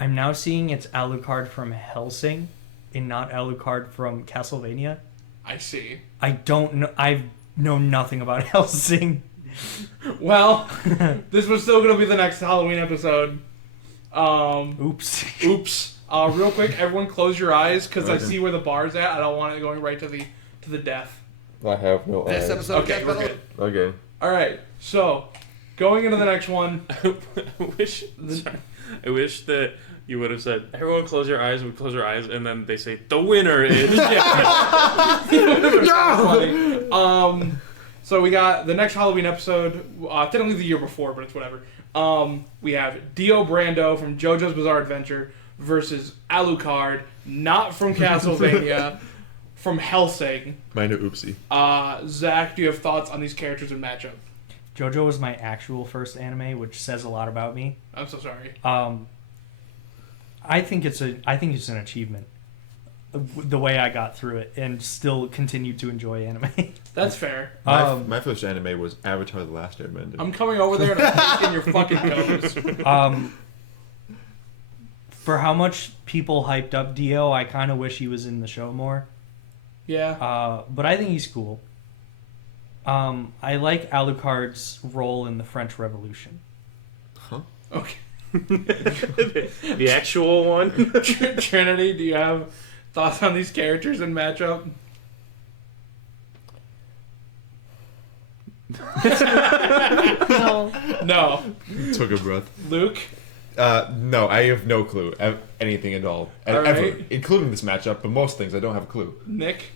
I'm now seeing it's Alucard from Hellsing and not Alucard from Castlevania. I see. I don't know. I know nothing about Hellsing. Well, this was still going to be the next Halloween episode. Oops. Real quick, everyone close your eyes because I see where the bar's at. I don't want it going right to the death. I have no eyes. This episode Okay, we're good. Okay. All right, so going into the next one. I wish that you would have said, everyone close your eyes, we close our eyes, and then they say, the winner is... No! So we got the next Halloween episode, technically the year before, but it's whatever. We have Dio Brando from JoJo's Bizarre Adventure versus Alucard, not from Castlevania, from Hellsing. Minor oopsie. Zach, do you have thoughts on these characters and matchup? JoJo was my actual first anime, which says a lot about me. I'm so sorry. I think it's an achievement. The way I got through it and still continue to enjoy anime. That's fair. My first anime was Avatar: The Last Airbender. I'm coming over there and I'm taking your fucking toes. For how much people hyped up Dio, I kind of wish he was in the show more. Yeah. But I think he's cool. I like Alucard's role in the French Revolution. Huh? Okay. The actual one? Trinity, do you have thoughts on these characters and matchup? No. Took a breath. Luke? No, I have no clue. Anything at all. All Ever. right. Including this matchup, but most things I don't have a clue. Nick?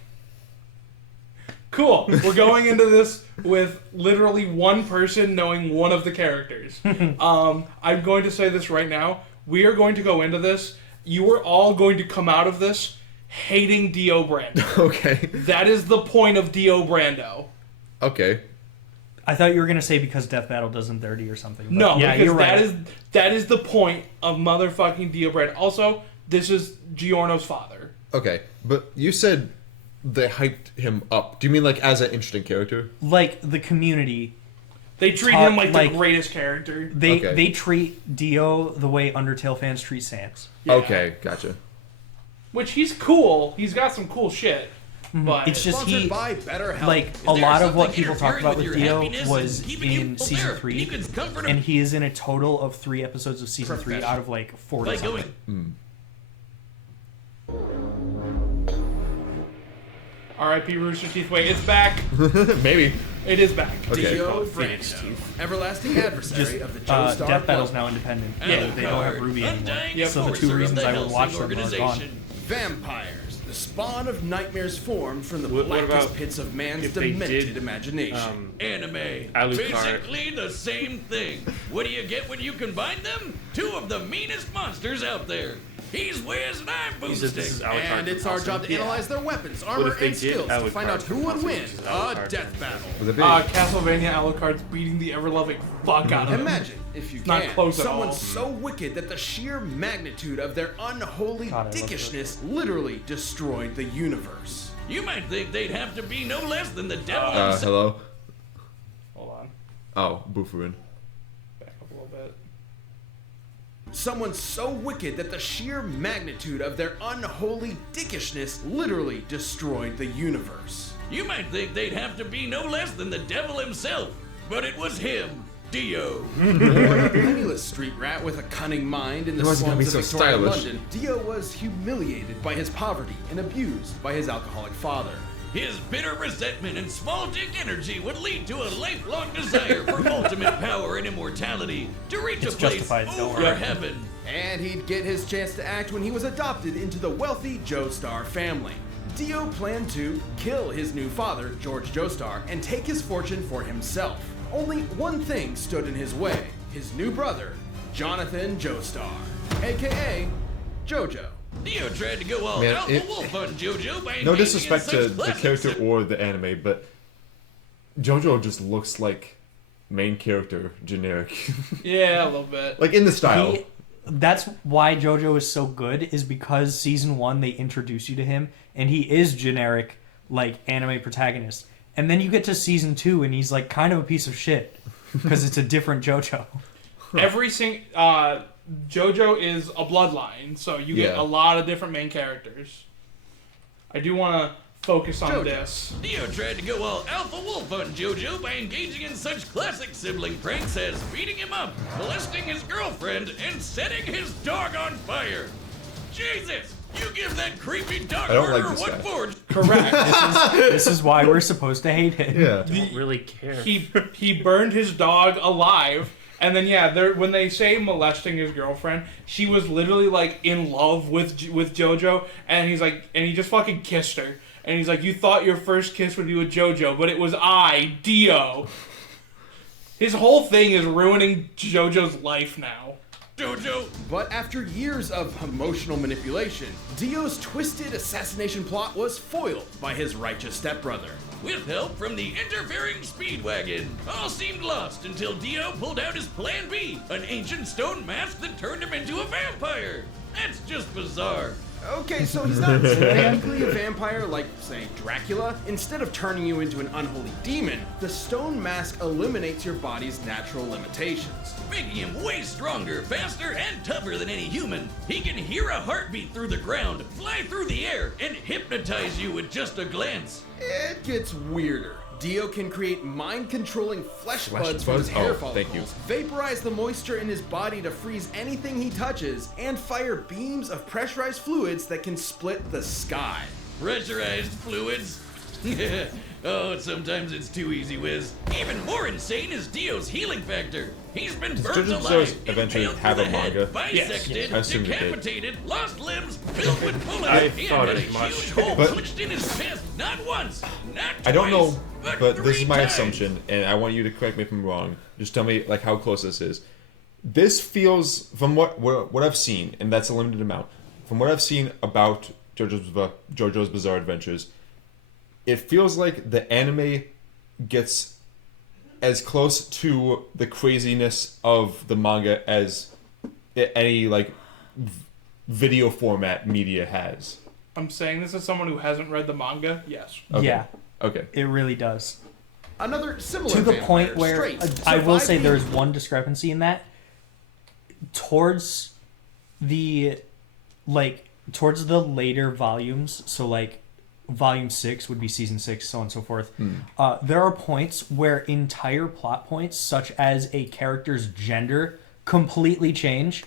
Cool. We're going into this with literally one person knowing one of the characters. I'm going to say this right now. We are going to go into this. You are all going to come out of this hating Dio Brando. Okay. That is the point of Dio Brando. Okay. I thought you were gonna say because Death Battle does him dirty or something. But No, yeah, because you're right. that is the point of motherfucking Dio Brando. Also, this is Giorno's father. Okay, but you said they hyped him up. Do you mean like as an interesting character? Like the community, They treat him like the greatest character. they treat Dio the way Undertale fans treat Sans. Yeah. Okay, gotcha. Which he's cool. He's got some cool shit. But It's just Sponsored by BetterHelp. like Is a there lot of what something people talked about with your Dio happiness was and keeping you in season there? 3, You can comfort him. and he is in a total of 3 episodes of season 3 out of like 40 by something. going. R.I.P. Rooster Teeth. Wait, it's back. Maybe. It is back. Okay. Dio Brando, everlasting adversary Just of the Joestar Death Battle's bloodline. now independent. Yeah. They don't have Ruby anymore. Yep. So the 2 reasons I would watch them are gone. Vampires, the spawn of nightmares formed from the What blackest about pits of man's if they demented did, imagination. Anime. Alucard. Basically the same thing. What do you get when you combine them? 2 of the meanest monsters out there. He's Wiz and I'm He says this is Boomstick. Alucard And it's our job to analyze their weapons, armor, if they and did skills to Alucard find out who from would Hellsing win versus a Alucard death from battle. Was it big? Castlevania Alucard's beating the ever-loving fuck out of him. Imagine, if you Not can, close at someone all. so wicked that the sheer magnitude of their unholy God, I love dickishness literally destroyed the universe. You might think they'd have to be no less than the devil himself. Hello? Hold on. Oh, Booferin. Back up a little bit. Someone so wicked that the sheer magnitude of their unholy dickishness literally destroyed the universe. You might think they'd have to be no less than the devil himself. But it was him, Dio. Born a penniless street rat with a cunning mind in the He wasn't gonna slums be of so Victorian stylish. London, Dio was humiliated by his poverty and abused by his alcoholic father. His bitter resentment and small dick energy would lead to a lifelong desire for ultimate power and immortality to reach It's a place justified, don't over worry. heaven. And he'd get his chance to act when he was adopted into the wealthy Joestar family. Dio planned to kill his new father, George Joestar, and take his fortune for himself. Only one thing stood in his way: his new brother, Jonathan Joestar, aka Jojo. Dio tried to go all Man, out the wolf on Jojo by No engaging in disrespect such to the classic character or the anime, but Jojo just looks like main character generic. Yeah, a little bit. Like in the style. That's why JoJo is so good, is because season 1 they introduce you to him and he is generic like anime protagonist. And then you get to season 2 and he's like kind of a piece of shit because it's a different JoJo. Every JoJo is a bloodline, so you get a lot of different main characters. I do want to focus on this. Dio tried to go all alpha wolf on JoJo by engaging in such classic sibling pranks as beating him up, molesting his girlfriend, and setting his dog on fire. Jesus! You give that creepy dog I don't like murderer this what guy. for? Correct. This is why we're supposed to hate him. Yeah. I don't really care. He burned his dog alive, and then when they say molesting his girlfriend, she was literally like in love with JoJo, and he just fucking kissed her, and he's like, you thought your first kiss would be with JoJo, but it was I, Dio. His whole thing is ruining JoJo's life now. JoJo! But after years of emotional manipulation, Dio's twisted assassination plot was foiled by his righteous stepbrother. With help from the interfering Speedwagon, all seemed lost until Dio pulled out his Plan B, an ancient stone mask that turned him into a vampire. That's just bizarre. Okay, so he's not technically a vampire like, say, Dracula. Instead of turning you into an unholy demon, the stone mask eliminates your body's natural limitations. Making him way stronger, faster, and tougher than any human. He can hear a heartbeat through the ground, fly through the air, and hypnotize you with just a glance. It gets weirder. Dio can create mind-controlling flesh buds from his buds? hair Oh, thank you. follicles, vaporize the moisture in his body to freeze anything he touches, and fire beams of pressurized fluids that can split the sky. Pressurized fluids? Oh, sometimes it's too easy, Wiz. Even more insane is Dio's healing factor. He's been burned JoJo's alive, eventually impaled have through a the head, manga? bisected, I assumed it did. decapitated, lost limbs, filled with bullets, I and thought had a as much. huge hole But- punched in his chest, not once, not twice, I don't know, but this three is my times. assumption, and I want you to correct me if I'm wrong. Just tell me like how close this is. This feels, from what I've seen, and that's a limited amount, from what I've seen about JoJo's Bizarre Adventures, it feels like the anime gets as close to the craziness of the manga as any like video format media has. I'm saying this as someone who hasn't read the manga. Yes. Okay. Yeah, Okay. it really does. Another similar To the vampire, point where straight, I will survived say the- there's one discrepancy in that. Towards the later volumes, so like volume 6 would be season 6, so on and so forth. There are points where entire plot points, such as a character's gender, completely change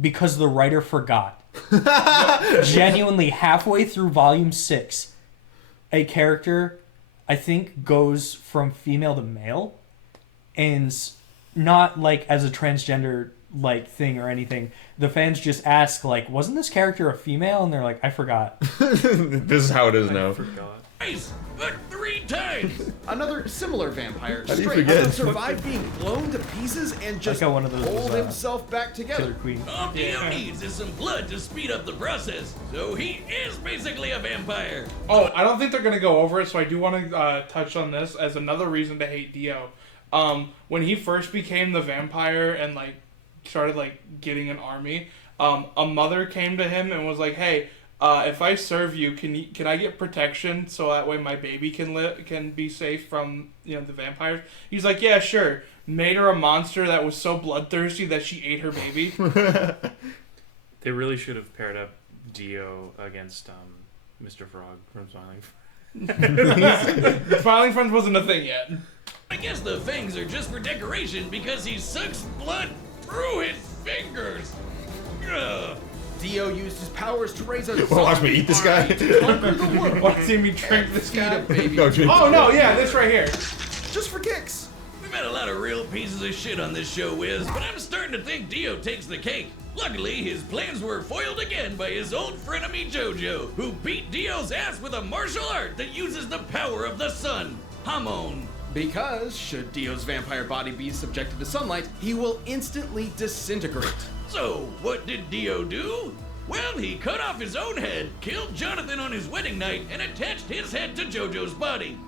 because the writer forgot. Genuinely, halfway through volume 6, a character, I think, goes from female to male, and not like as a transgender like thing or anything. The fans just ask like, wasn't this character a female? And they're like, I forgot. This is how it is now. Forgot. Twice, but 3 times. Another similar vampire, How do you straight, forget? survived being blown to pieces and just how one of those pulled was, himself back Killer together. Queen. All Dio needs is some blood to speed up the process, so he is basically a vampire. Oh, I don't think they're gonna go over it, so I do want to touch on this as another reason to hate Dio. When he first became the vampire and like started like getting an army, a mother came to him and was like, "Hey, if I serve you, can I get protection so that way my baby can be safe from the vampires?" He's like, "Yeah, sure." Made her a monster that was so bloodthirsty that she ate her baby. They really should have paired up Dio against Mr. Frog from Smiling. Smiling Friends wasn't a thing yet. I guess the fangs are just for decoration because he sucks blood through his fingers. Ugh. Dio used his powers to raise a Wanna watch me eat this guy? army to conquer the world. Want to see me drink this Feed a guy? baby. No, drink. Oh no, yeah, this right here. Just for kicks. We've had a lot of real pieces of shit on this show, Wiz, but I'm starting to think Dio takes the cake. Luckily, his plans were foiled again by his old frenemy Jojo, who beat Dio's ass with a martial art that uses the power of the sun. Hamon. Because, should Dio's vampire body be subjected to sunlight, he will instantly disintegrate. So, what did Dio do? Well, he cut off his own head, killed Jonathan on his wedding night, and attached his head to Jojo's body.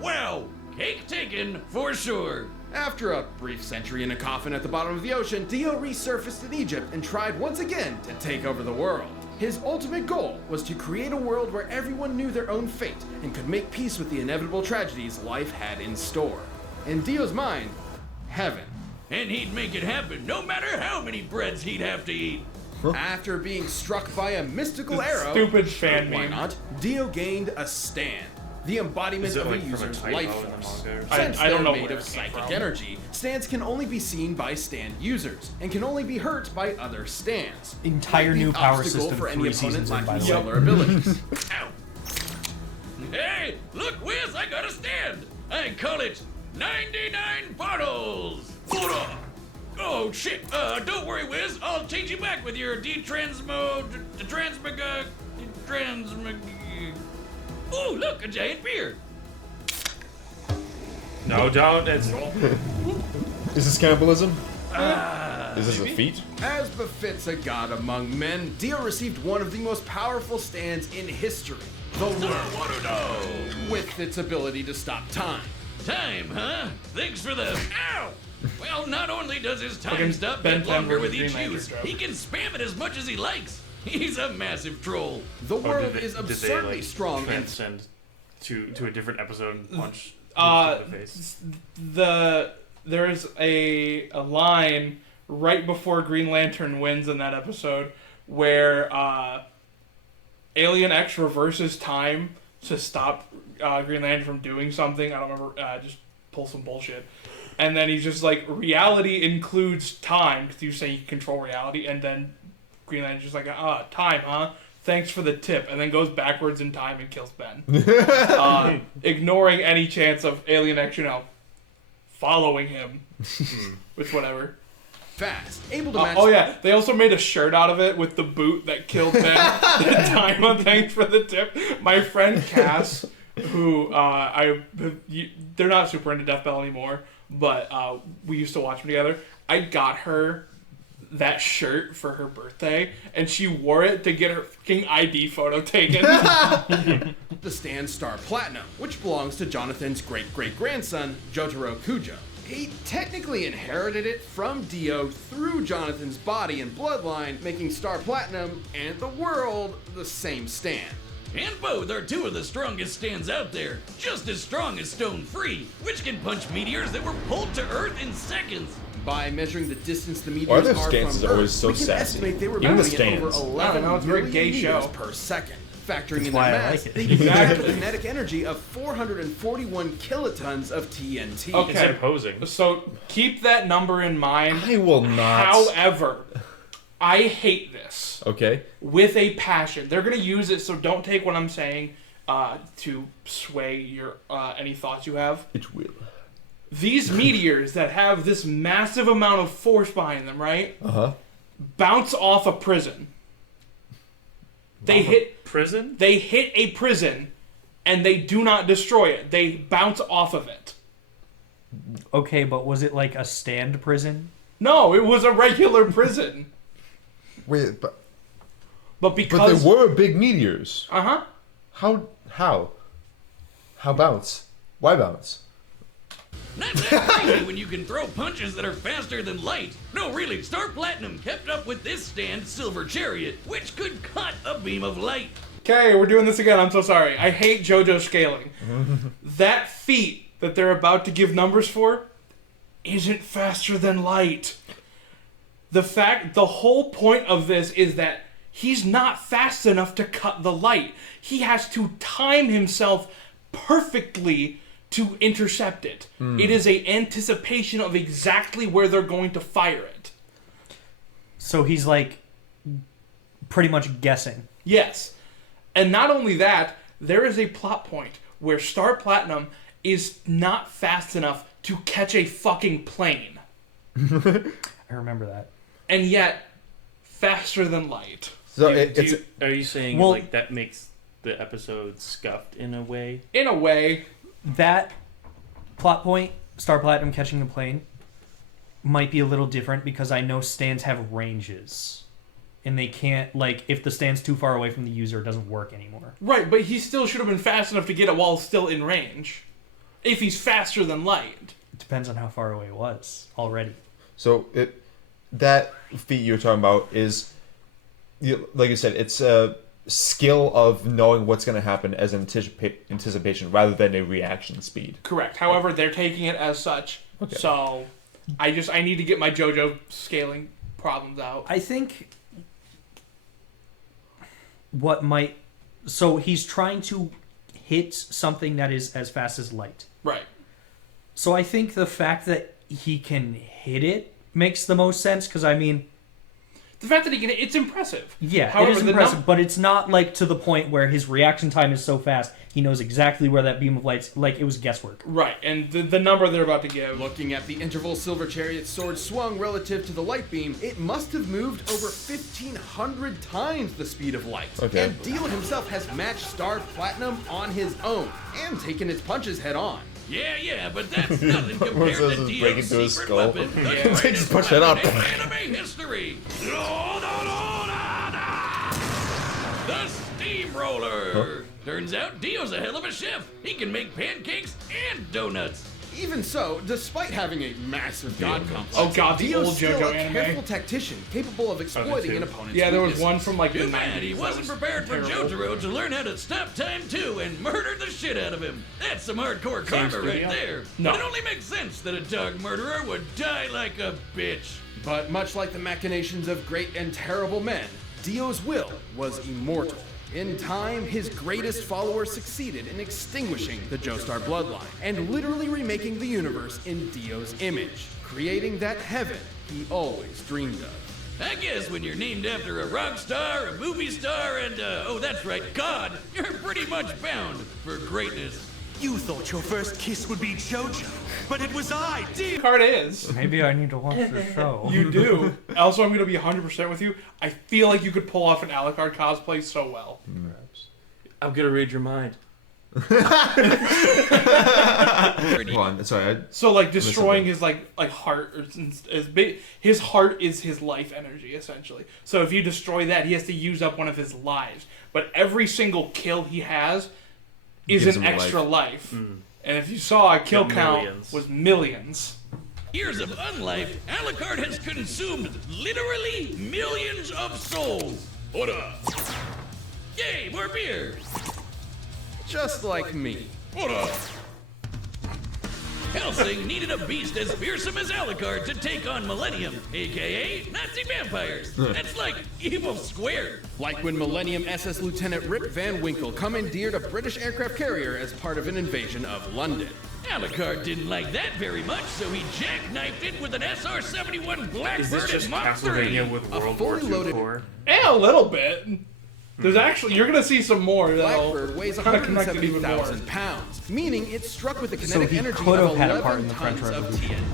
Wow, cake taken for sure. After a brief century in a coffin at the bottom of the ocean, Dio resurfaced in Egypt and tried once again to take over the world. His ultimate goal was to create a world where everyone knew their own fate and could make peace with the inevitable tragedies life had in store. In Dio's mind, heaven and he'd make it happen no matter how many breads he'd have to eat. After being struck by a mystical arrow, Stupid fan why meme. not, Dio gained a stand. The embodiment Is it of like a from a user's typo life in the force. manga or Since I don't they're know made where of it came psychic from. energy, stands can only be seen by stand users, and can only be hurt by other stands. Entire Might be new an power obstacle system for any 3 opponent seasons in, by lacking the way. similar abilities. Ow. Hey, look, Wiz, I got a stand. I call it 99 bottles. Oh, shit. Don't worry, Wiz. I'll change you back with your Ooh, look, a giant beer. No, don't. It's Is this cannibalism? Is this a feat? As befits a god among men, Dio received one of the most powerful stands in history, the World, with its ability to stop time. Time, huh? Thanks for the... Ow! Well, not only does his time Fucking stop Ben get longer 10 with Green each Lantern use, joke. he can spam it as much as he likes. He's a massive troll. The world did is they, absurdly like, strong and transcend to a different episode and punch Uh, in the face. There's a line right before Green Lantern wins in that episode where Alien X reverses time to stop Green Lantern from doing something. I don't remember. Just pull some bullshit. And then he's just like, reality includes time, because you say you control reality, and then Green Lantern's just like, time, huh? Thanks for the tip, and then goes backwards in time and kills Ben. Ignoring any chance of Alien X, following him. With whatever. fast, able to match. Oh yeah, they also made a shirt out of it with the boot that killed Ben. Time on thanks for the tip. My friend Cass, who they're not super into Death Bell anymore, but we used to watch them together. I got her that shirt for her birthday, and she wore it to get her fucking ID photo taken. The stand Star Platinum, which belongs to Jonathan's great-great-grandson, Jotaro Kujo. He technically inherited it from Dio through Jonathan's body and bloodline, making Star Platinum and the world the same stand. And both are two of the strongest stands out there, just as strong as Stone Free, which can punch meteors that were pulled to Earth in seconds. By measuring the distance the meteors Why are their are stances from always Earth, so we can sassy? estimate they were Even the moving at over stands. 11 I know, it's a very million gay meters show. per second. Factoring in why their I mass, like it. they have a kinetic energy of 441 kilotons of TNT. Okay. It's imposing. So keep that number in mind. I will not. However, I hate this Okay. with a passion. They're going to use it, so don't take what I'm saying to sway your any thoughts you have. It will. These meteors that have this massive amount of force behind them, right? Uh-huh. Bounce off a prison. They hit Prison? a prison, and they do not destroy it. They bounce off of it. Okay, but was it like a stand prison? No, it was a regular prison. Wait, But but because they were big meteors. uh-huh. How bounce? Why bounce? Not that crazy when you can throw punches that are faster than light. No, really, Star Platinum kept up with this stand, Silver Chariot, which could cut a beam of light. Okay, we're doing this again. I'm so sorry. I hate JoJo scaling. That feat that they're about to give numbers for isn't faster than light. The whole point of this is that he's not fast enough to cut the light. He has to time himself perfectly to intercept it. It is a anticipation of exactly where they're going to fire it. So he's like pretty much guessing. Yes. And not only that, there is a plot point where Star Platinum is not fast enough to catch a fucking plane. I remember that. And yet, faster than light. So Are you saying Well- like that makes the episode scuffed in a way? In a way, That plot point, Star Platinum catching the plane, might be a little different because I know stands have ranges. And they can't, like, if the stand's too far away from the user, it doesn't work anymore. right, but he still should have been fast enough to get it while still in range. If he's faster than light. It depends on how far away it was already. that feat you're talking about is, like you said, it's a skill of knowing what's going to happen as anticipation rather than a reaction speed. Correct. However, they're taking it as such. Okay. So, I need to get my JoJo scaling problems out. I think so he's trying to hit something that is as fast as light. Right. So I think the fact that he can hit it makes the most sense, because I mean, the fact that he can, it's impressive. Yeah, However, it is impressive, but it's not like to the point where his reaction time is so fast, he knows exactly where that beam of light's, like, it was guesswork. Right, and the number they're about to give. Looking at the interval Silver Chariot's sword swung relative to the light beam, it must have moved over 1,500 times the speed of light. Okay. And Dio himself has matched Star Platinum on his own, and taken its punches head on. Yeah, but that's nothing compared to Break Dio's into his secret skull. weapon, the Yeah. greatest Just push it up. weapon in anime history. The Steamroller. Turns out Dio's a hell of a chef. He can make pancakes and donuts. Even so, despite having a massive god complex, Oh god, the Dio's old still JoJo a anime. careful tactician, capable of exploiting an opponent's Yeah, there was weaknesses. one from like the Too 90s. bad he that wasn't was prepared for terrible. Jojo to learn how to stop time too and murder the shit out of him. That's some hardcore karma right studio? there. No. It only makes sense that a dog murderer would die like a bitch. But much like the machinations of great and terrible men, Dio's will was immortal. In time, his greatest followers succeeded in extinguishing the Joestar bloodline and literally remaking the universe in Dio's image, creating that heaven he always dreamed of. I guess when you're named after a rock star, a movie star, and, oh, that's right, God, you're pretty much bound for greatness. You thought your first kiss would be Jojo, but it was I, Dio. Card is. Maybe I need to watch the show. You do. Also, I'm going to be 100% with you. I feel like you could pull off an Alucard cosplay so well. I'm gonna read your mind. Hold on, sorry. So, like, destroying his, like heart, or his heart is his life energy, essentially. So if you destroy that, he has to use up one of his lives. But every single kill he has is Gives an him a extra life. And if you saw, a kill count millions. was millions. Years of unlife, Alucard has consumed literally millions of souls. Ora! Yay, more beer! Just like me. Ora! Hellsing needed a beast as fearsome as Alucard to take on Millennium, aka Nazi vampires. That's like evil squared. Like when Millennium SS Lieutenant Rip Van Winkle commandeered a British aircraft carrier as part of an invasion of London. Alucard didn't like that very much, so he jackknifed it with an SR-71 Is this Blackbird just at Mach 3. Castlevania with World War fully II loaded- core? And a little bit. There's actually, you're going to see some more that'll Blackbird weighs kind of connect it even more. 170,000 pounds, meaning it's struck with the So kinetic he energy could of have had a part 11 in the French tons of Revolution.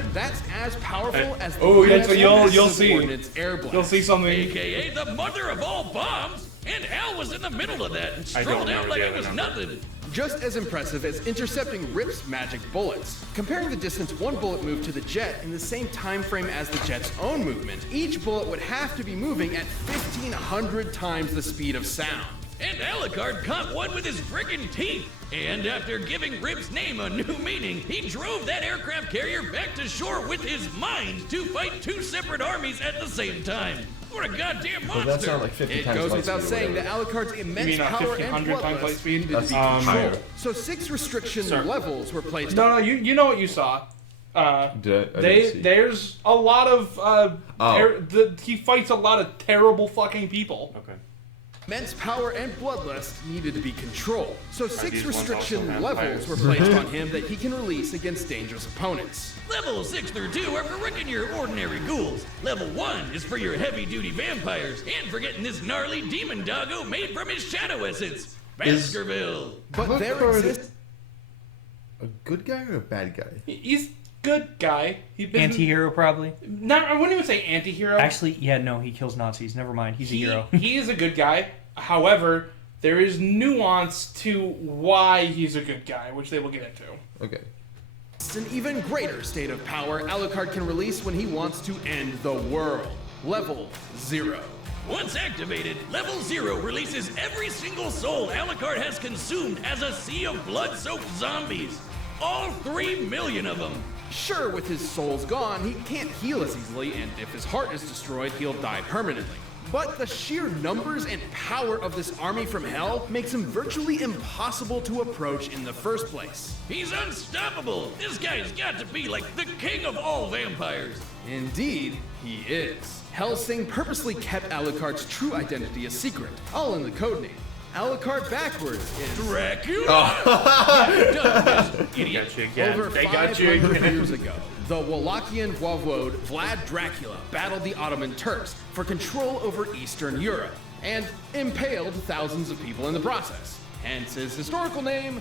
TNT. That's as powerful as the Oh, yeah, US so you'll see. Ordnance Air Blast. You'll see something. AKA the mother of all bombs, and Al was in the middle of that and I don't strolled out remember like the it other was number. nothing. Just as impressive as intercepting Rip's magic bullets. Comparing the distance one bullet moved to the jet in the same time frame as the jet's own movement, each bullet would have to be moving at 1,500 times the speed of sound. And Alucard caught one with his frickin' teeth. And after giving Rip's name a new meaning, he drove that aircraft carrier back to shore with his mind to fight two separate armies at the same time. What a goddamn monster! Well, that's not like 50 It times goes light without speed or saying that whatever. Alucard's immense mean, power and 1,500 times light bloodlust speed? needed to be That's higher. controlled. So 6 restriction Sorry. levels were placed No, you know what you saw. I didn't see. There's a lot of he fights a lot of terrible fucking people. Okay. Immense power and bloodlust needed to be controlled, so 6 these ones restriction also levels vampires? were placed on him that he can release against dangerous opponents. Levels 6 through 2 are for wrecking your ordinary ghouls. Level 1 is for your heavy-duty vampires, and for getting this gnarly demon doggo made from his shadow essence, Baskerville. But there Alucard exists a good guy or a bad guy? He's good guy. Anti-hero, probably. Not, I wouldn't even say anti-hero. Actually, yeah, no, he kills Nazis. Never mind, he's a hero. He is a good guy. However, there is nuance to why he's a good guy, which they will get into. Okay. an even greater state of power Alucard can release when he wants to end the world. Level 0. Once activated, Level 0 releases every single soul Alucard has consumed as a sea of blood-soaked zombies. All 3 million of them. Sure, with his souls gone, he can't heal as easily, and if his heart is destroyed, he'll die permanently. But the sheer numbers and power of this army from hell makes him virtually impossible to approach in the first place. He's unstoppable. This guy's got to be like the king of all vampires. Indeed, he is. Hellsing purposely kept Alucard's true identity a secret, all in the codename. Alucard backwards is Dracula. Idiot. Got you again. over They 500 got you again. years ago. The Wallachian voivode Vlad Dracula battled the Ottoman Turks for control over Eastern Europe and impaled thousands of people in the process. Hence his historical name,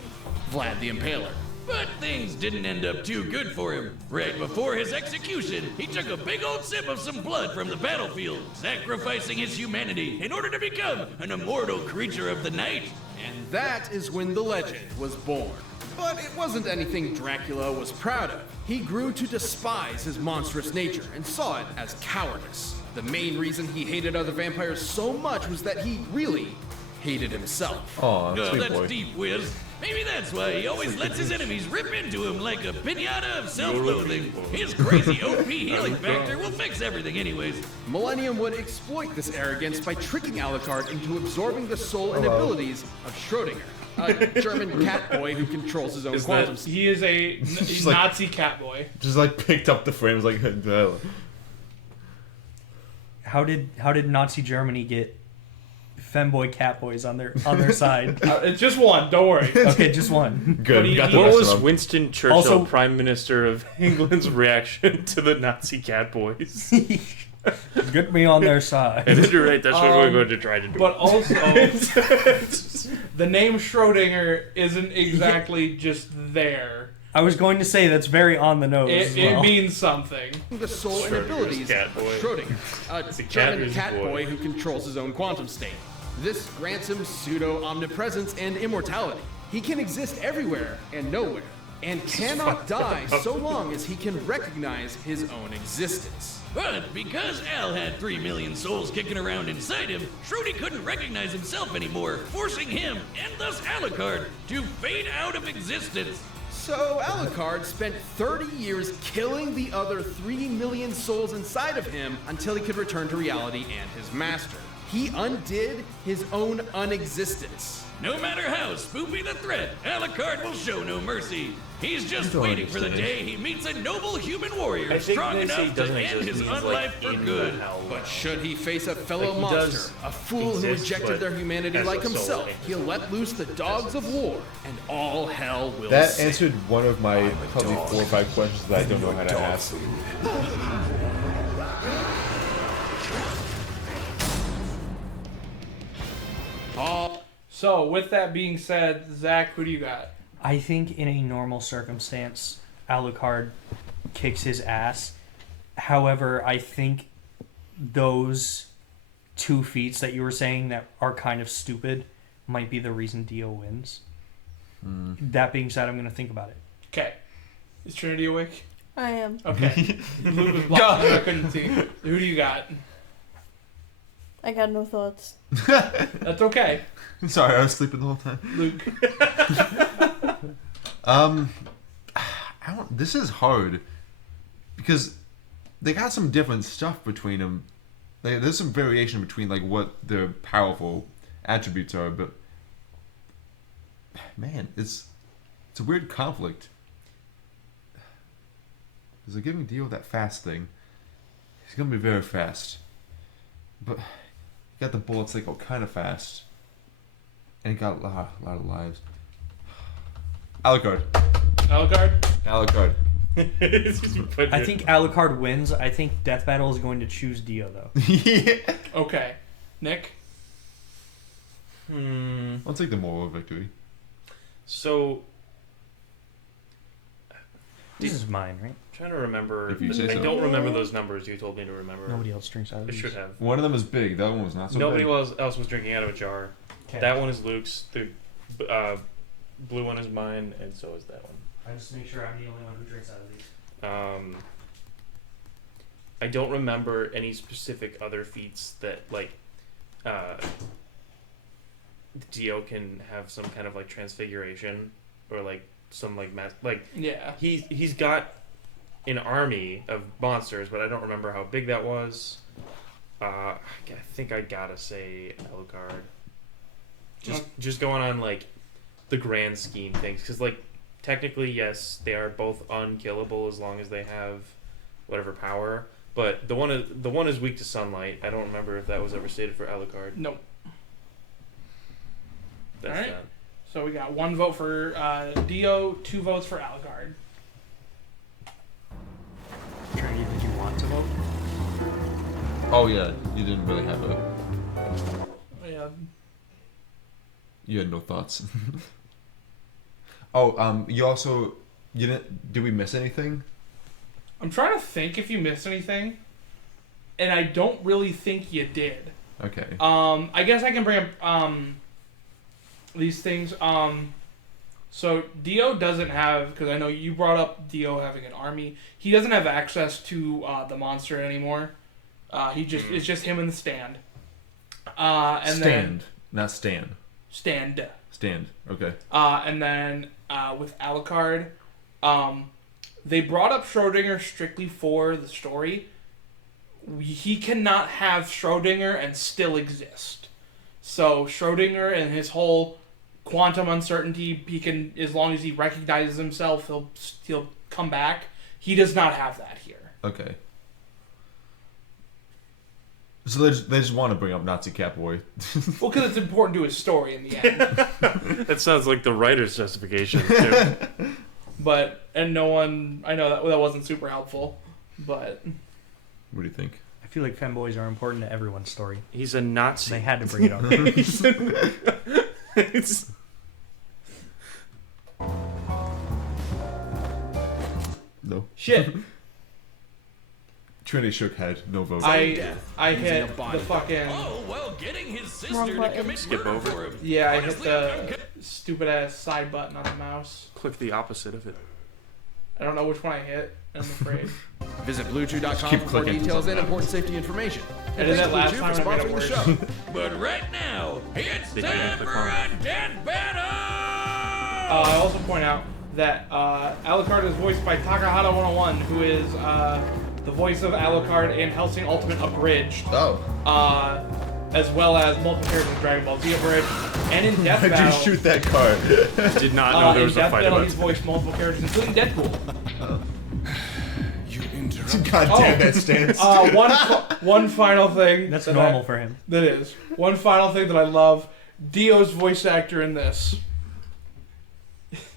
Vlad the Impaler. But things didn't end up too good for him. Right before his execution, he took a big old sip of some blood from the battlefield, sacrificing his humanity in order to become an immortal creature of the night. And that is when the legend was born. But it wasn't anything Dracula was proud of. He grew to despise his monstrous nature and saw it as cowardice. The main reason he hated other vampires so much was that he really hated himself. Aw, Oh, sweet that's boy. deep, Wiz. Maybe that's why he always lets his enemies rip into him like a pinata of self-loathing. His crazy OP healing factor will fix everything anyways. Millennium would exploit this arrogance by tricking Alucard into absorbing the soul and abilities of Schrödinger, a German cat boy who controls his own quantum state. He is a Just like- Nazi cat boy. Just like picked up the frames like. How did Nazi Germany get femboy catboys on their side? It's just one. Don't worry. Okay, just one. Good. But Got the What rest was of them. Winston Churchill, Also- Prime Minister of England's reaction to the Nazi cat boys? Get me on their side. You're right, that's what we're going to try to do. But also, the name Schrödinger isn't exactly just there. I was going to say that's very on the nose. as It well. means something. The soul and Schrödinger's abilities cat of boy. Schrödinger, a cat German is cat boy. boy who controls his own quantum state. This grants him pseudo-omnipresence and immortality. He can exist everywhere and nowhere, and cannot die so long as he can recognize his own existence. But because Al had 3 million souls kicking around inside him, Schrödinger couldn't recognize himself anymore, forcing him, and thus Alucard, to fade out of existence. So Alucard spent 30 years killing the other 3 million souls inside of him until he could return to reality and his master. He undid his own unexistence. No matter how spoopy the threat, Alucard will show no mercy. He's just waiting for the day he meets a noble human warrior strong enough to end his unlife for good. But should he face a fellow Like, he monster, does a fool who exist, rejected but their humanity as like a soul. himself, he'll let loose the dogs of war, and all hell will That sing. answered one of my probably 4 or 5 questions that I don't know how to ask. So, with that being said, Zach, who do you got? I think in a normal circumstance, Alucard kicks his ass. However, I think those 2 feats that you were saying that are kind of stupid might be the reason Dio wins. That being said, I'm going to think about it. Okay. Is Trinity awake? I am. Okay. Luke was blocked, I couldn't see. Who do you got? I got no thoughts. That's okay. Sorry, I was sleeping the whole time. Luke. I don't. This is hard because they got some different stuff between them. Like, there's some variation between like what their powerful attributes are, but man, it's a weird conflict. Because they're giving Dio that fast thing. He's gonna be very fast, but he got the bullets that go kind of fast, and he got a lot of lives. Alucard. Alucard? Alucard. I think Alucard wins. I think Death Battle is going to choose Dio, though. Yeah. Okay. Nick? I'll take the moral victory. So, This is mine, right? I'm trying to remember. If you say I so. don't remember those numbers you told me to remember. Nobody else drinks out of I these. should have. One of them is big. The other one was not so Nobody big. else was drinking out of a jar. Okay. That one is Luke's. The blue one is mine, and so is that one. I just make sure I'm the only one who drinks out of these. I don't remember any specific other feats that Dio can have some kind of like transfiguration or like some like Yeah. he's got an army of monsters, but I don't remember how big that was. I think I gotta say Alucard. Just going on like the grand scheme things, because like technically yes, they are both unkillable as long as they have whatever power. But the one is weak to sunlight. I don't remember if that was ever stated for Alucard. Nope. That's Alright. that. So we got 1 vote for Dio, 2 votes for Alucard. Trinity, did you want to vote? Oh yeah, you didn't really have a. Yeah. You had no thoughts. Oh, you didn't. Did we miss anything? I'm trying to think if you missed anything, and I don't really think you did. Okay. I guess I can bring up these things. So Dio doesn't have, because I know you brought up Dio having an army. He doesn't have access to the monster anymore. It's just him in the stand. And Stand, not Stan. Stand. Stand. Okay. And then with Alucard, they brought up Schrodinger strictly for the story. He cannot have Schrodinger and still exist. So Schrodinger and his whole quantum uncertainty, he can, as long as he recognizes himself, he'll come back. He does not have that here. Okay. So they just want to bring up Nazi Catboy. Well, because it's important to his story in the end. That sounds like the writer's justification too. And no one, I know that wasn't super helpful, but What do you think? I feel like femboys are important to everyone's story. He's a Nazi. They had to bring it up. No. shit. Trinity shook head. No vote. I using hit a the body. fucking While getting his Wrong sister to button. commit Skip murder over. for him. yeah. I hit Honestly, I don't the care. stupid ass side button on the mouse. Click the opposite of it. I don't know which one I hit. I'm afraid. Visit BlueChew.com keep for more clicking. details and important safety information. I did that Thanks last to time BlueChew and I for made it sponsoring the worse. show. But right now, it's They didn't time click for on a it. death battle! I also point out that Alucard is voiced by Takahata 101, who is the voice of Alucard in Hellsing Ultimate Abridged, Oh. as well as multiple characters in Dragon Ball Z Abridged, and in Death Why'd you Battle. shoot that card? Did not know there In was a Death fight Battle, about he's voiced multiple characters, including Deadpool. You interrupt. God damn that stance. One final thing. That's that normal for him. That is. One final thing that I love. Dio's voice actor in this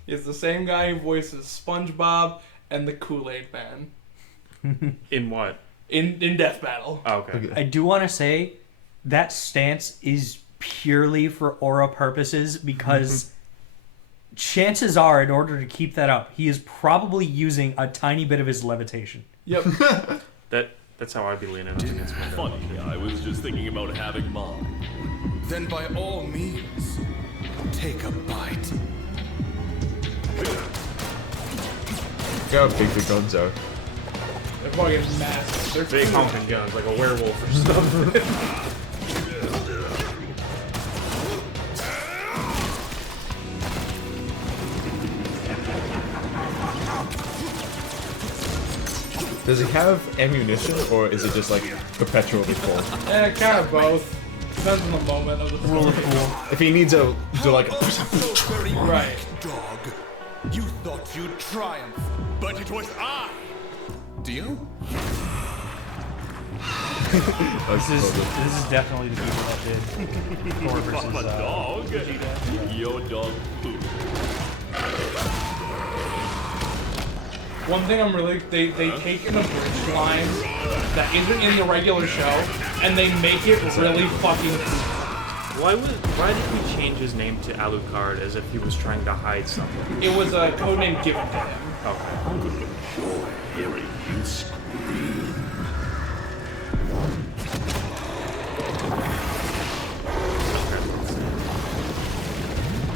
is the same guy who voices SpongeBob and the Kool-Aid Man In what? in Death Battle. Oh, okay. I do want to say that stance is purely for aura purposes because chances are, in order to keep that up, he is probably using a tiny bit of his levitation. Yep. That's how I'd be leaning up against my dad. Funny, I was just thinking about having mine. Then by all means, take a bite. Look how big the guns are. They're fucking massive. They're Big huge. honking guns, like a werewolf or something. Does he have ammunition, or is it just like perpetually full? Kind of both. Depends on the moment of the story. If he needs a, to like, Right. Dog, you thought you'd triumph, but it was I. Dio? This is definitely the people that did Thor versus I'm a dog. Vegeta. Your dog poop. One thing I'm really they take an abridged line that isn't in the regular show and they make it really fucking cool. Why did he change his name to Alucard as if he was trying to hide something? It was a codename given to him. Okay. Hearing you scream.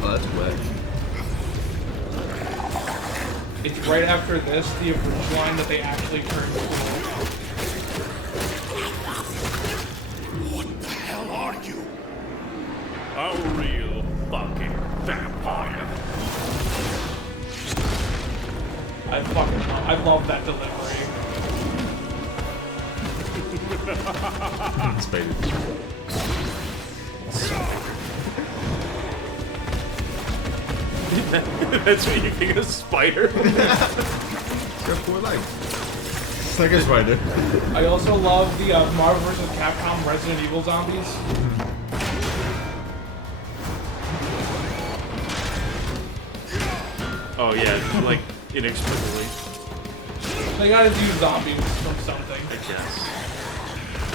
oh, that's wet. It's right after this, the abridged line that they actually turned cool. What the hell are you? A real fucking vampire. I love that delivery. Spider. That's what you think of spider? It's got 4 legs. It's like a spider. I also love the Marvel vs. Capcom Resident Evil zombies. Oh yeah, like inexplicably, They gotta do zombies from something. I guess.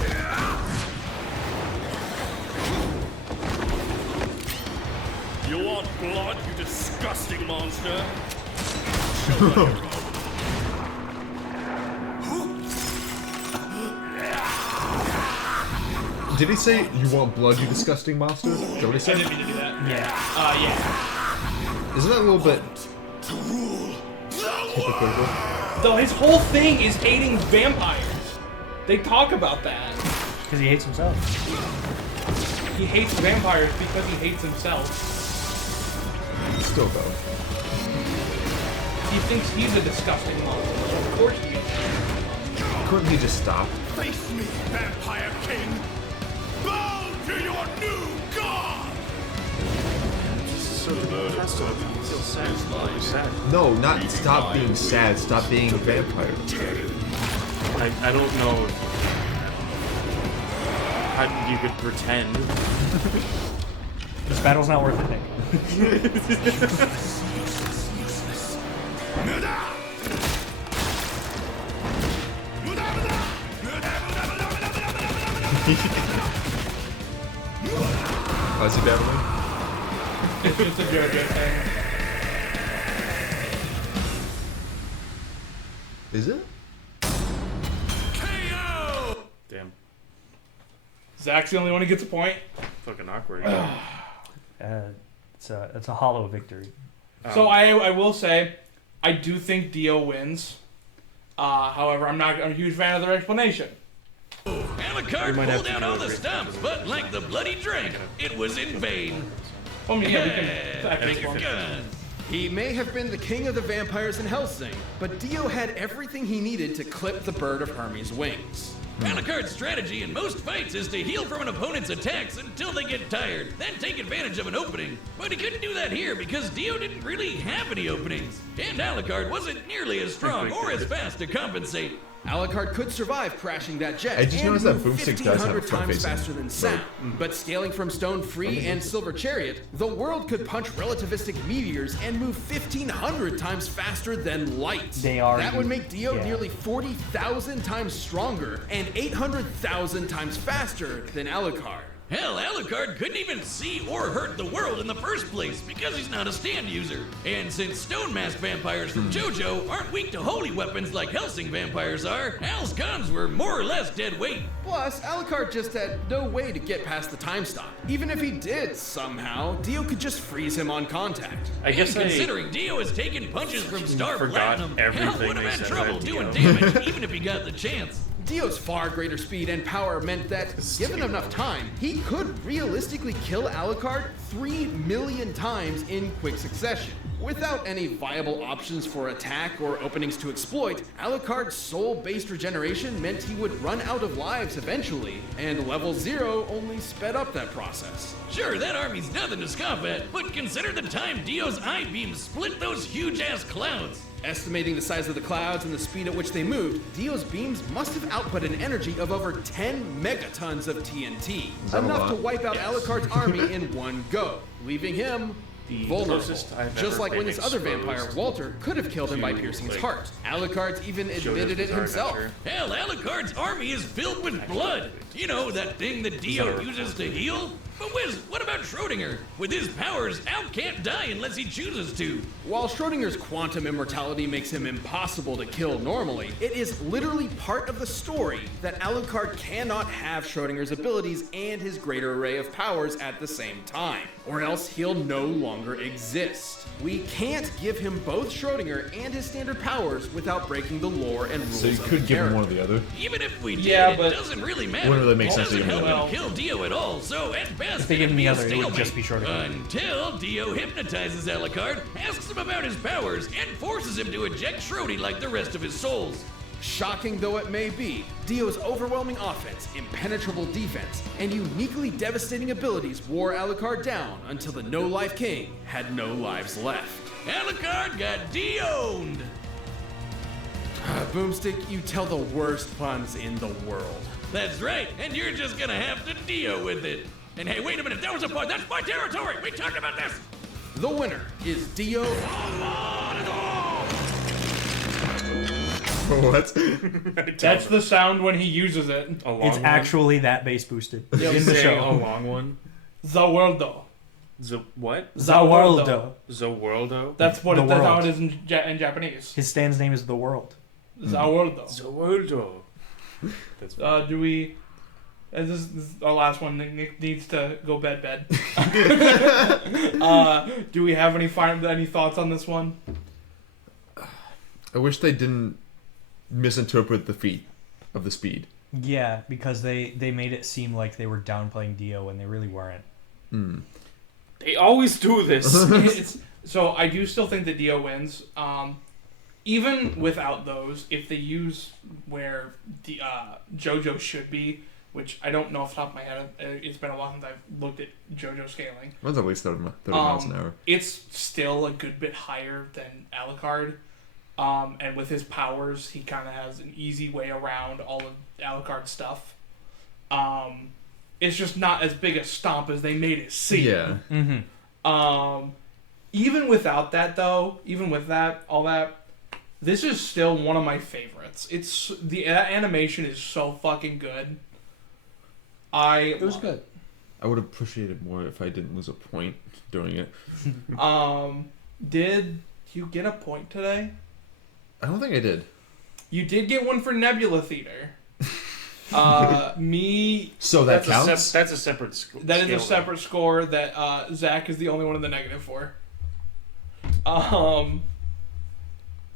You want blood, you disgusting monster? Did he say, you want blood, you disgusting monster? Is that what he I said? didn't mean to do that. Yeah. Yeah. Isn't that a little bit hypocritical? Though his whole thing is hating vampires. They talk about that. Because he hates himself. He hates vampires because he hates himself. Still though. He thinks he's a disgusting monster. Of course he is. Couldn't he just stop? Face me, Vampire King! Bow to your new god! No, not stop being sad, stop being a vampire. I don't know how you could pretend. This battle's not worth it, Nick. How's he battling? It's just a Jojo thing. Is it? KO! Damn, Zach's the only one who gets a point. fucking awkward. It's a hollow victory. So I will say, I do think Dio wins. However, I'm a huge fan of their explanation. Alucard might have pulled to out do all a the great stops, but like the bloody drink, it was in vain. I mean, yeah, we can. Yeah, Zach, you're one. good. He may have been the king of the vampires in Hellsing, but Dio had everything he needed to clip the bird of Hermes' wings. Alucard's strategy in most fights is to heal from an opponent's attacks until they get tired, then take advantage of an opening. But he couldn't do that here because Dio didn't really have any openings, and Alucard wasn't nearly as strong or as fast to compensate. Alucard could survive crashing that jet I just and noticed that move Boomstick does have a 1,500 front times facing faster than sound. But scaling from Stone Free and Silver Chariot, the world could punch relativistic meteors and move 1,500 times faster than light. They are- That would make Dio yeah. nearly 40,000 times stronger and 800,000 times faster than Alucard. Hell, Alucard couldn't even see or hurt the world in the first place because he's not a stand user. And since stone mask vampires from Jojo aren't weak to holy weapons like Hellsing vampires are, Al's guns were more or less dead weight. Plus, Alucard just had no way to get past the time stop. Even if he did, somehow, Dio could just freeze him on contact. I guess And considering Dio has taken punches from Star forgot Platinum, everything Hell would they have had said trouble about doing Dio. damage even if he got the chance. Dio's far greater speed and power meant that, given enough time, he could realistically kill Alucard 3 million times in quick succession. Without any viable options for attack or openings to exploit, Alucard's soul-based regeneration meant he would run out of lives eventually, and level 0 only sped up that process. Sure, that army's nothing to scoff at, but consider the time Dio's eye beams split those huge-ass clouds. Estimating the size of the clouds and the speed at which they moved, Dio's beams must have output an energy of over 10 megatons of TNT, that a enough to lot? wipe out Alucard's army in one go, leaving him vulnerable. closest I've Just ever like when been his other vampire, exposed Walter, could have killed him by to, piercing his like, heart. Alucard's even admitted it Bizarre himself. Adventure. Hell, Alucard's army is filled with blood. You know, that thing that Dio Bizarre. uses to heal? But Wiz, what about Schrodinger? With his powers, Al can't die unless he chooses to. While Schrodinger's quantum immortality makes him impossible to kill normally, it is literally part of the story that Alucard cannot have Schrodinger's abilities and his greater array of powers at the same time, or else he'll no longer exist. We can't give him both Schrodinger and his standard powers without breaking the lore and rules So you of could the give him character. one or the other. Even if we did, Yeah, it but- doesn't really matter. Wouldn't really make It sense to doesn't give him help the him other. kill Dio at all, so at best, If they give him the it'd be other, a it would just be stalemate. Schrodinger. Until Dio hypnotizes Alucard, asks him about his powers, and forces him to eject Schrody like the rest of his souls. Shocking though it may be, Dio's overwhelming offense, impenetrable defense, and uniquely devastating abilities wore Alucard down until the No-Life King had no lives left. Alucard got D-owned. Boomstick, you tell the worst puns in the world. That's right, and you're just gonna have to deal with it. And hey, wait a minute, that was a pun. That's my territory. We talked about this. The winner is Dio. What? That's the sound when he uses it. A long It's one? actually that bass boosted Did you in the say show. a long one. Zaworldo. What? Zaworldo. Zaworldo? That's what. The That's how world. it is in Japanese. His stand's name is The World. Zaworldo. Zaworldo. That's Do we? This is our last one. Nick needs to go bed. Do we have any thoughts on this one? I wish they didn't misinterpret the feat of the speed. Yeah, because they made it seem like they were downplaying Dio when they really weren't. They always do this. So I do still think that Dio wins. Even without those, if they use where the Jojo should be, which I don't know off the top of my head, it's been a while since I've looked at Jojo scaling. Mine's at least 30 miles an hour. It's still a good bit higher than Alucard. And with his powers, he kind of has an easy way around all of Alucard's stuff. It's just not as big a stomp as they made it seem. Yeah. Mm-hmm. Even without that, though, even with that, all that, this is still one of my favorites. That animation is so fucking good. It was good. I would appreciate it more if I didn't lose a point doing it. Did you get a point today? I don't think I did. You did get one for Nebula Theater. Me. So that That's counts? that's a separate score. That is a separate score that Zach is the only one in the negative for.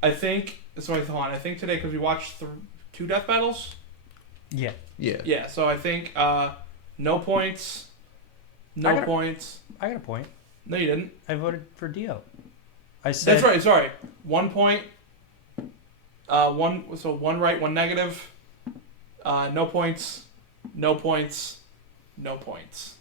I think. Sorry, hold on. I think today because we watched 2 death battles. Yeah. Yeah. Yeah. So I think no points. No points. I got a point. No, you didn't. I voted for Dio. I said That's right. Sorry. 1 point. One right, 1 negative. No points. No points. No points.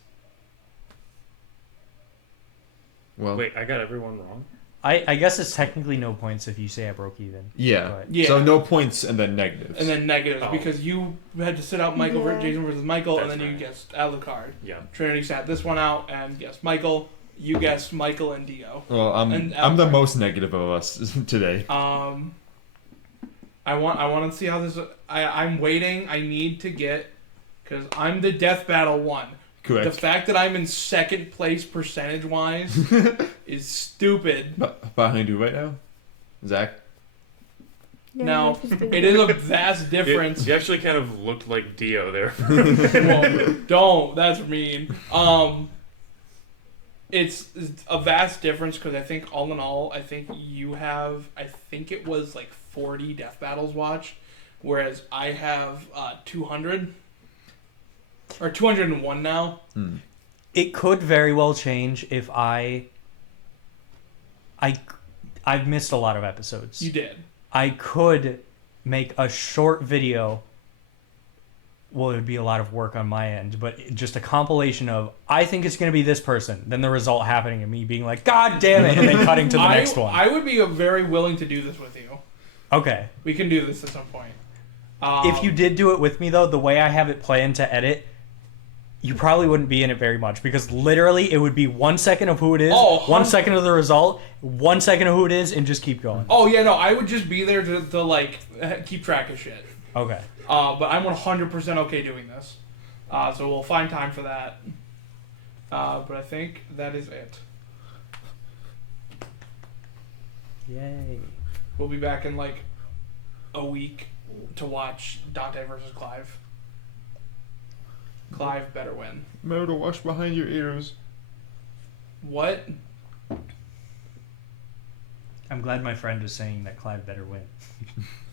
Well, Wait, I got everyone wrong? I guess it's technically no points if you say I broke even. yeah. But Yeah. So no points and then negatives. And then negatives Oh. because you had to sit out Yeah. Jason versus Michael, That's and then you right. guessed Alucard. Yeah. Trinity sat this one out and guessed Michael. You guessed Michael and Dio. Well, And I'm the Alucard. most negative of us today. I want to see how this. I'm waiting. I need to get because I'm the death battle one. Correct. The fact that I'm in second place percentage wise is stupid. Behind you right now? Zach? Yeah, Now that's just it is a vast difference. You actually kind of looked like Dio there. Well, don't. That's mean. It's a vast difference because I think all in all, I think you have. I think it was like 40 death battles watched, whereas I have 200 or 201 now. it could very well change if I've missed a lot of episodes. You did. I could make a short video. Well, it would be a lot of work on my end, but just a compilation of, I think it's going to be this person, then the result happening and me being like, God damn it, and then cutting to the next one. I would be very willing to do this with you. Okay. We can do this at some point. If you did do it with me, though, the way I have it planned to edit, you probably wouldn't be in it very much because literally it would be 1 second of who it is, Oh, 1 second of the result, 1 second of who it is, and just keep going. Oh yeah, no, I would just be there to like keep track of shit. Okay. But I'm 100% okay doing this. So we'll find time for that. But I think that is it. Yay. We'll be back in like a week to watch Dante versus Clive. Clive better win. Remember to wash behind your ears. What? I'm glad my friend is saying that Clive better win.